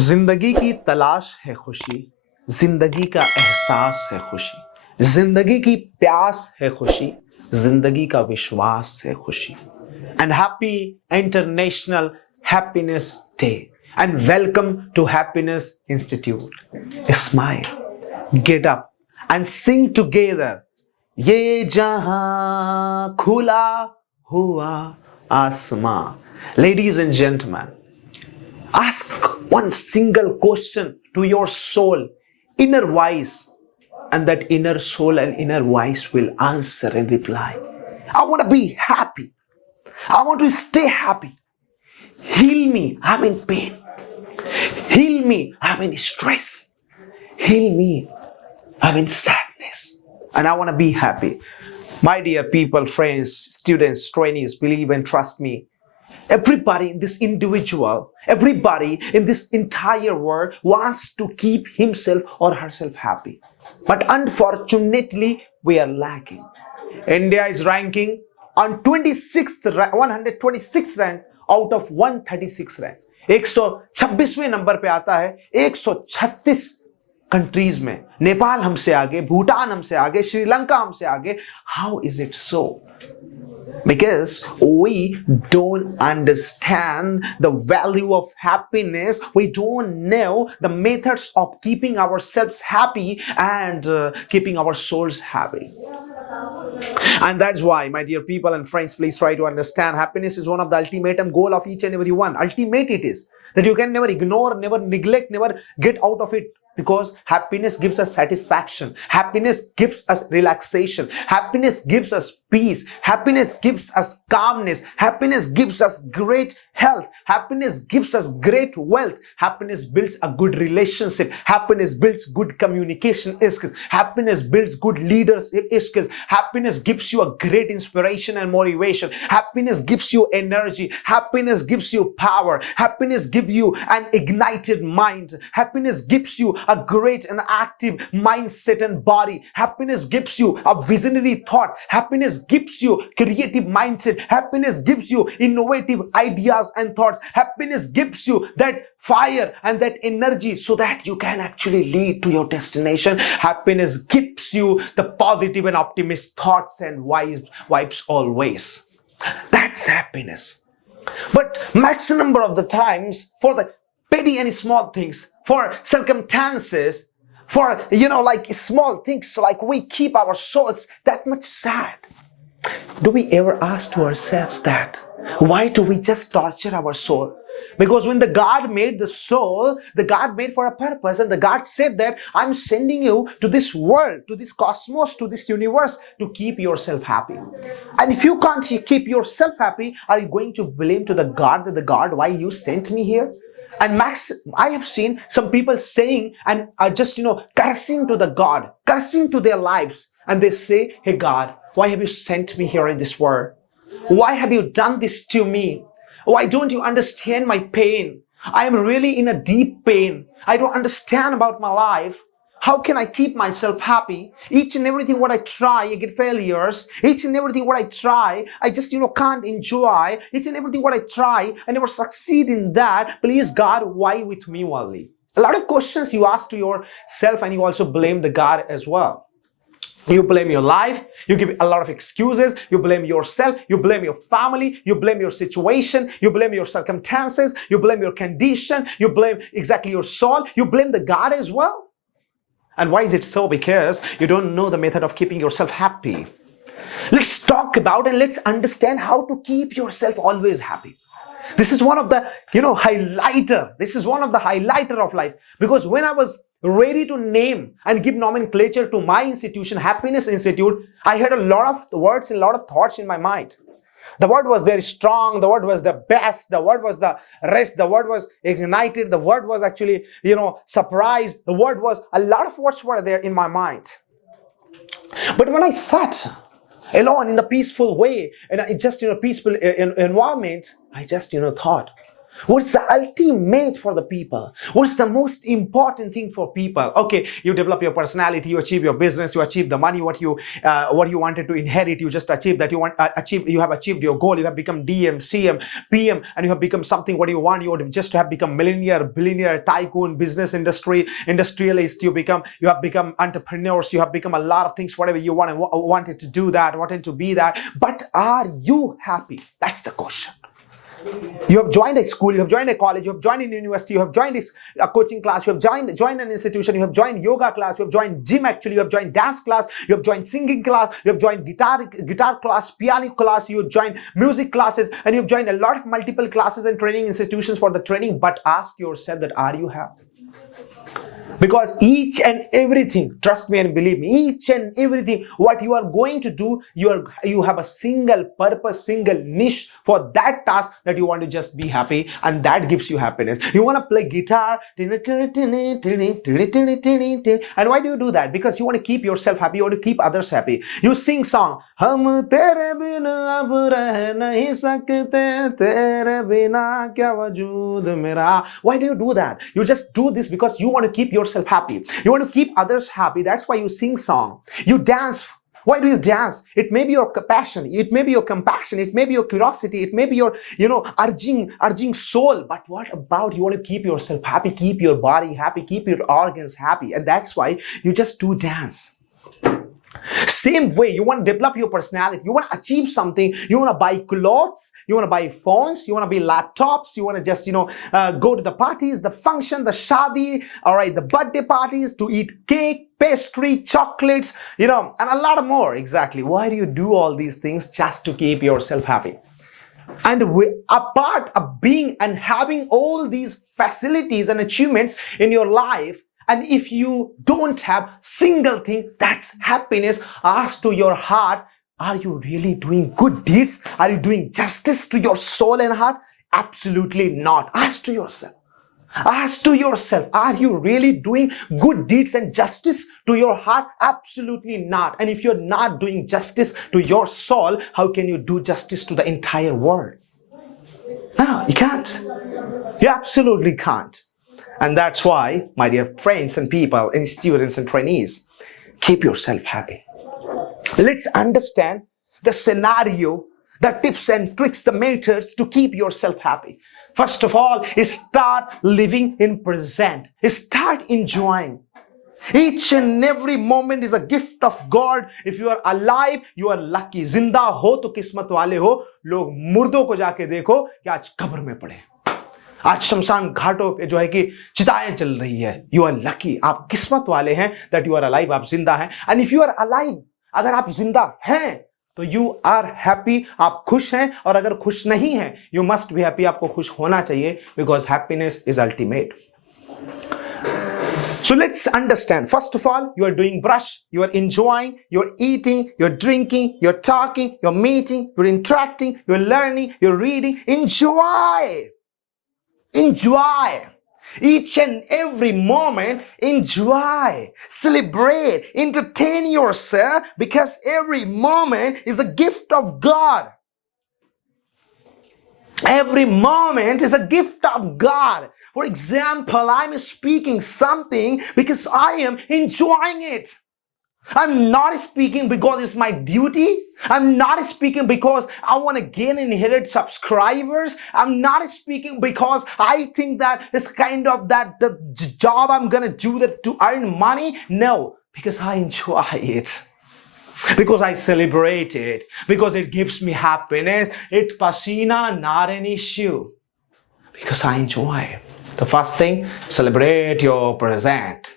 जिंदगी की तलाश है खुशी, जिंदगी का एहसास है खुशी, जिंदगी की प्यास है खुशी, जिंदगी का विश्वास है खुशी. And happy International Happiness Day and welcome to Happiness Institute. Smile, get up and sing together. ये जहां खुला हुआ आसमां. Ladies and gentlemen, ask one single question to your soul, inner voice, and that inner soul and inner voice will answer and reply. I want to be happy. I want to stay happy. Heal me, I'm in pain. Heal me, I'm in stress. Heal me, I'm in sadness. And I want to be happy. My dear people, friends, students, trainees, believe and trust me. Everybody in this individual, everybody in this entire world wants to keep himself or herself happy. But unfortunately, we are lacking. India is ranking on 126th rank out of 136 rank. 126वें number पे आता है 136 countries में. नेपाल हमसे आगे, भूटान हमसे आगे, श्रीलंका हमसे आगे. How is it so? Because we don't understand the value of happiness. We don't know the methods of keeping ourselves happy and keeping our souls happy. And that's why, my dear people and friends, please try to understand happiness is one of the ultimate goal of each and every one. Ultimate it is that you can never ignore, never neglect, never get out of it. Because happiness gives us satisfaction. Happiness gives us relaxation. Happiness gives us peace. Happiness gives us calmness. Happiness gives us great health. Happiness gives us great wealth. Happiness builds a good relationship. Happiness builds good communication skills. Happiness builds good leadership skills. Happiness gives you a great inspiration and motivation. Happiness gives you energy. Happiness gives you power. Happiness gives you an ignited mind. Happiness gives you a great and active mindset and body. Happiness gives you a visionary thought. Happiness gives you creative mindset. Happiness gives you innovative ideas and thoughts. Happiness gives you that fire and that energy so that you can actually lead to your destination. Happiness gives you the positive and optimist thoughts and vibes always. That's happiness. But max number of the times, for the petty and small things, for circumstances, for like small things, like we keep our souls that much sad. Do we ever ask to ourselves that? Why do we just torture our soul? Because when the God made the soul, the God made for a purpose, and the God said that I'm sending you to this world, to this cosmos, to this universe to keep yourself happy. And if you can't keep yourself happy, are you going to blame to the God that the God why you sent me here? And Max, I have seen some people saying and just cursing to the God, cursing to their lives, and they say, "Hey God, why have you sent me here in this world? Why have you done this to me? Why don't you understand my pain? I am really in a deep pain. I don't understand about my life. How can I keep myself happy? Each and everything what I try, I get failures. Each and everything what I try, I just can't enjoy. Each and everything what I try, I never succeed in that. Please God, why with me only?" A lot of questions you ask to yourself, and you also blame the God as well. You blame your life, you give a lot of excuses, you blame yourself, you blame your family, you blame your situation, you blame your circumstances, you blame your condition, you blame exactly your soul, you blame the God as well. And why is it so? Because you don't know the method of keeping yourself happy. Let's talk about and let's understand how to keep yourself always happy. This is one of the, highlighter. This is one of the highlighter of life. Because when I was ready to name and give nomenclature to my institution, Happiness Institute, I had a lot of words and a lot of thoughts in my mind. The word was very strong. The word was the best. The word was the rest. The word was ignited. The word was actually, surprised. The word was, a lot of words were there in my mind. But when I sat alone in a peaceful way, and I just, peaceful environment, I just, thought, What's the ultimate for the people? What's the most important thing for people? Okay, you develop your personality, you achieve your business, you achieve the money, what you wanted to inherit, you just achieve that. You have achieved your goal. You have become DM, CM, PM, and you have become something. What do you want? You want just to have become millionaire, billionaire, tycoon, business industrialist. You have become entrepreneurs. You have become a lot of things. Whatever you wanted to do that, wanted to be that. But are you happy? That's the question. You have joined a school, you have joined a college, you have joined a university, you have joined a coaching class, you have joined an institution, you have joined yoga class, you have joined gym actually, you have joined dance class, you have joined singing class, you have joined guitar class, piano class, you have joined music classes, and you have joined a lot of multiple classes and training institutions for the training. But ask yourself that, are you happy? Because each and everything, trust me and believe me, each and everything what you are going to do, you have a single purpose, single niche for that task, that you want to just be happy, and that gives you happiness. You want to play guitar, and why do you do that? Because you want to keep yourself happy, you want to keep others happy. You sing song, hum tere bina ab reh nahi sakte, tere bina kya wajood mera. Why do you do that? You just do this because you want to keep yourself happy. You want to keep others happy. That's why you sing song. You dance. Why do you dance? It may be your passion. It may be your compassion. It may be your curiosity. It may be your, urging soul. But what about you want to keep yourself happy, keep your body happy, keep your organs happy. And that's why you just do dance. Same way, you want to develop your personality, you want to achieve something, you want to buy clothes, you want to buy phones, you want to buy laptops, you want to just, go to the parties, the function, the shadi, all right, the birthday parties, to eat cake, pastry, chocolates, and a lot more. Exactly. Why do you do all these things? Just to keep yourself happy. And a part of being and having all these facilities and achievements in your life, and if you don't have single thing, that's happiness. Ask to your heart, are you really doing good deeds? Are you doing justice to your soul and heart? Absolutely not. Ask to yourself. Ask to yourself, are you really doing good deeds and justice to your heart? Absolutely not. And if you're not doing justice to your soul, how can you do justice to the entire world? No, you can't. You absolutely can't. And that's why, my dear friends and people and students and trainees, keep yourself happy. Let's understand the scenario, the tips and tricks, the methods to keep yourself happy. First of all, start living in present. Start enjoying. Each and every moment is a gift of God. If you are alive, you are lucky. जिंदा हो तो किस्मत वाले हो. लोग मुर्दों को जाके देखो कि आज कब्र में पड़े. आज शमशान घाटों पे जो है कि चिताएं चल रही है. You are lucky. आप किस्मत वाले हैं that you are alive. आप जिंदा हैं. And if you are alive, अगर आप जिंदा हैं तो you are happy. आप खुश हैं. और अगर खुश नहीं हैं, you must be happy. आपको खुश होना चाहिए because happiness is ultimate. So let's understand. First of all, you are doing brush, you are enjoying, you're eating, you're drinking, you're talking, you're meeting, you're interacting, you're learning, you're reading. Enjoy. Enjoy. Each and every moment, enjoy, celebrate, entertain yourself because every moment is a gift of God. Every moment is a gift of God. For example, I'm speaking something because I am enjoying it. I'm not speaking because it's my duty. I'm not speaking because I want to gain and inherit subscribers. I'm not speaking because I think that it's kind of that the job I'm going to do that to earn money. No, because I enjoy it. Because I celebrate it. Because it gives me happiness. It pasina, not an issue. Because I enjoy it. The first thing, celebrate your present.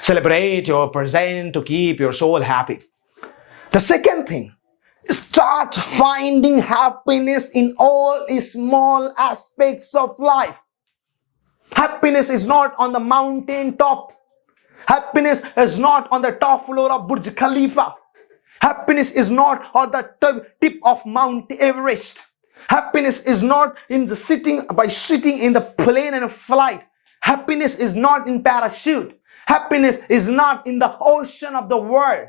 Celebrate your present to keep your soul happy. The second thing, start finding happiness in all small aspects of life. Happiness is not on the mountain top. Happiness is not on the top floor of Burj Khalifa. Happiness is not on the tip of Mount Everest. Happiness is not in the sitting in the plane and flight. Happiness is not in parachute. Happiness is not in the ocean of the world.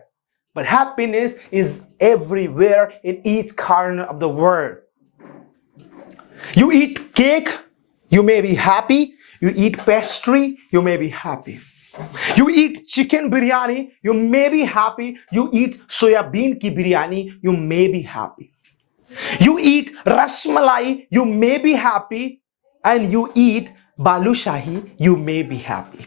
But happiness is everywhere in each corner of the world. You eat cake, you may be happy. You eat pastry, you may be happy. You eat chicken biryani, you may be happy. You eat soya bean ki biryani, you may be happy. You eat rasmalai, you may be happy. And you eat balushahi, you may be happy.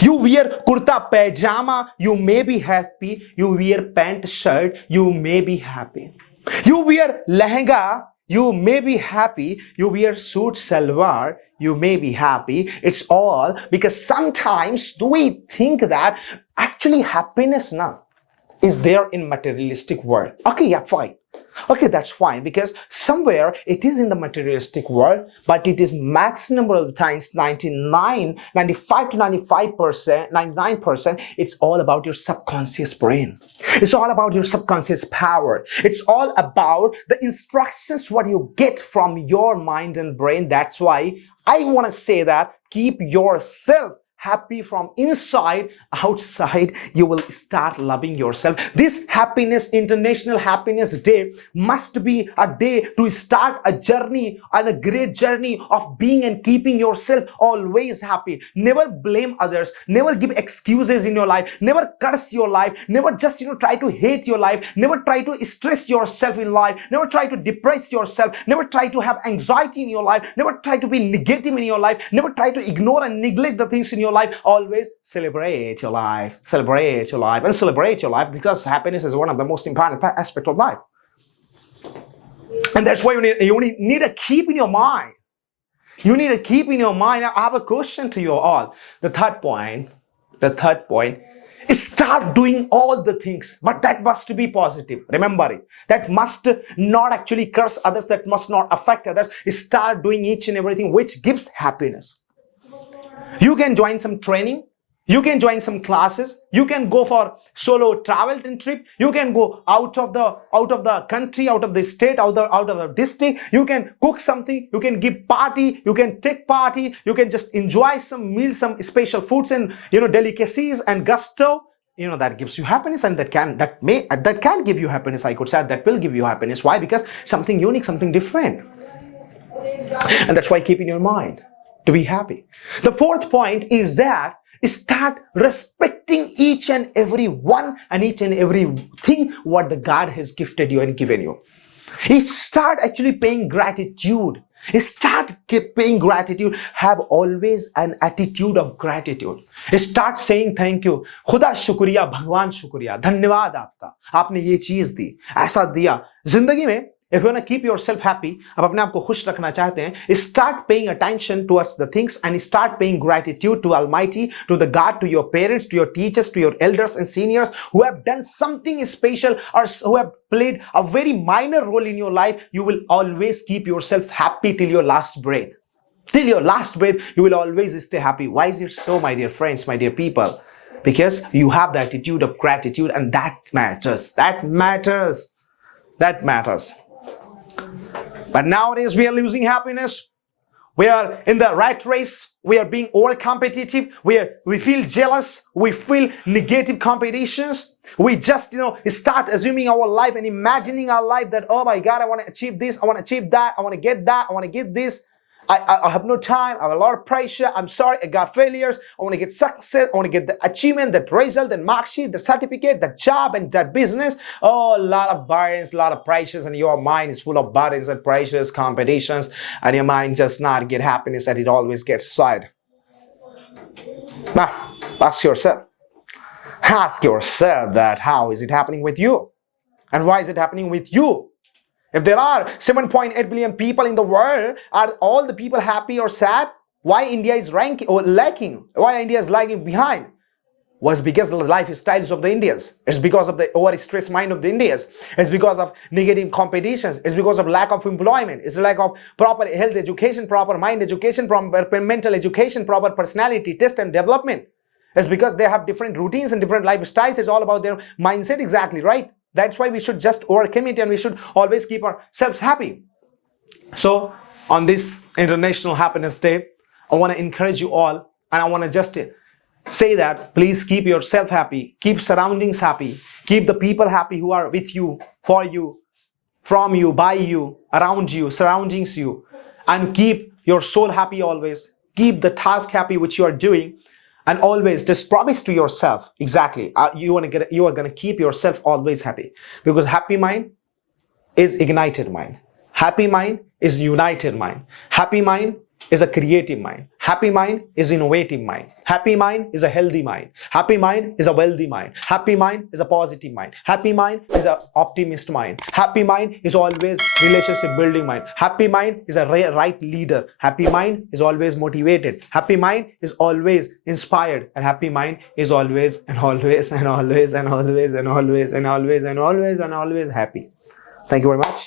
You wear kurta pajama, you may be happy. You wear pant shirt, you may be happy. You wear lehenga, you may be happy. You wear suit salwar, you may be happy. It's all because sometimes we think that actually happiness now is there in materialistic world. Okay, yeah, fine. Okay, that's fine, because somewhere it is in the materialistic world, but it is max number of times 95 to 95%, 99%, it's all about your subconscious brain. It's all about your subconscious power. It's all about the instructions what you get from your mind and brain. That's why I want to say that keep yourself happy from inside. Outside you will start loving yourself. This happiness, International Happiness Day, must be a day to start a journey, and a great journey of being and keeping yourself always happy. Never blame others, never give excuses in your life, never curse your life, never just try to hate your life, never try to stress yourself in life, never try to depress yourself, never try to have anxiety in your life, never try to be negative in your life, never try to ignore and neglect the things in your life. Always celebrate your life, and celebrate your life, because happiness is one of the most important aspects of life. And that's why you need to keep in your mind. You need to keep in your mind. I have a question to you all. The third point is start doing all the things, but that must be positive. Remember it. That must not actually curse others, that must not affect others. Start doing each and everything which gives happiness. You can join some training, you can join some classes, you can go for solo travel trip, you can go out of the country, out of the state, out of the district, you can cook something, you can give party, you can take party, you can just enjoy some meals, some special foods and delicacies and gusto. That gives you happiness, and that can give you happiness. I could say that will give you happiness. Why? Because something unique, something different. And that's why keep in your mind to be happy. The fourth point is that start respecting each and every one and each and everything what the God has gifted you and given you. Start actually paying gratitude. Start paying gratitude. Have always an attitude of gratitude. Start saying thank you. खुदा शुक्रिया, भगवान शुक्रिया, धन्यवाद आपका, आपने ये चीज दी, ऐसा दिया जिंदगी में. If you want to keep yourself happy, आप अपने आप को खुश रखना चाहते हैं, start paying attention towards the things and start paying gratitude to Almighty, to the God, to your parents, to your teachers, to your elders and seniors who have done something special or who have played a very minor role in your life. You will always keep yourself happy till your last breath. Till your last breath, you will always stay happy. Why is it so, my dear friends, my dear people? Because you have the attitude of gratitude, and that matters. That matters. That matters. But nowadays we are losing happiness. We are in the rat race. We are being over competitive. We feel jealous. We feel negative competitions. We just start assuming our life and imagining our life that, oh my God, I want to achieve this, I want to achieve that, I want to get that, I want to get this. I have no time, I have a lot of pressure, I'm sorry, I got failures, I want to get success, I want to get the achievement, that result, that mark sheet, the certificate, that job and that business. Oh, a lot of burdens, a lot of pressures, and your mind is full of burdens and pressures, competitions, and your mind just not get happiness, and it always gets sad. Now, ask yourself that how is it happening with you? And why is it happening with you? If there are 7.8 billion people in the world, are all the people happy or sad? Why India is ranking or lacking? Why India is lagging behind? Was because of the lifestyles of the Indians. It's because of the over-stressed mind of the Indians. It's because of negative competitions. It's because of lack of employment. It's lack of proper health education, proper mind education, proper mental education, proper personality test and development. It's because they have different routines and different lifestyles. It's all about their mindset, exactly, right? That's why we should just overcome it, and we should always keep ourselves happy. So on this International Happiness Day, I want to encourage you all, and I want to just say that please keep yourself happy, keep surroundings happy, keep the people happy who are with you, for you, from you, by you, around you, surroundings you, and keep your soul happy always. Keep the task happy which you are doing, and always just promise to yourself exactly you are gonna keep yourself always happy, because happy mind is ignited mind. Happy mind is united mind. Happy mind is a creative mind. Happy mind is innovative mind. Happy mind is a healthy mind. Happy mind is a wealthy mind. Happy mind is a positive mind. Happy mind is an optimist mind. Happy mind is always relationship building mind. Happy mind is a right leader. Happy mind is always motivated. Happy mind is always inspired. And happy mind is always and always and always and always and always and always and always and always happy. Thank you very much.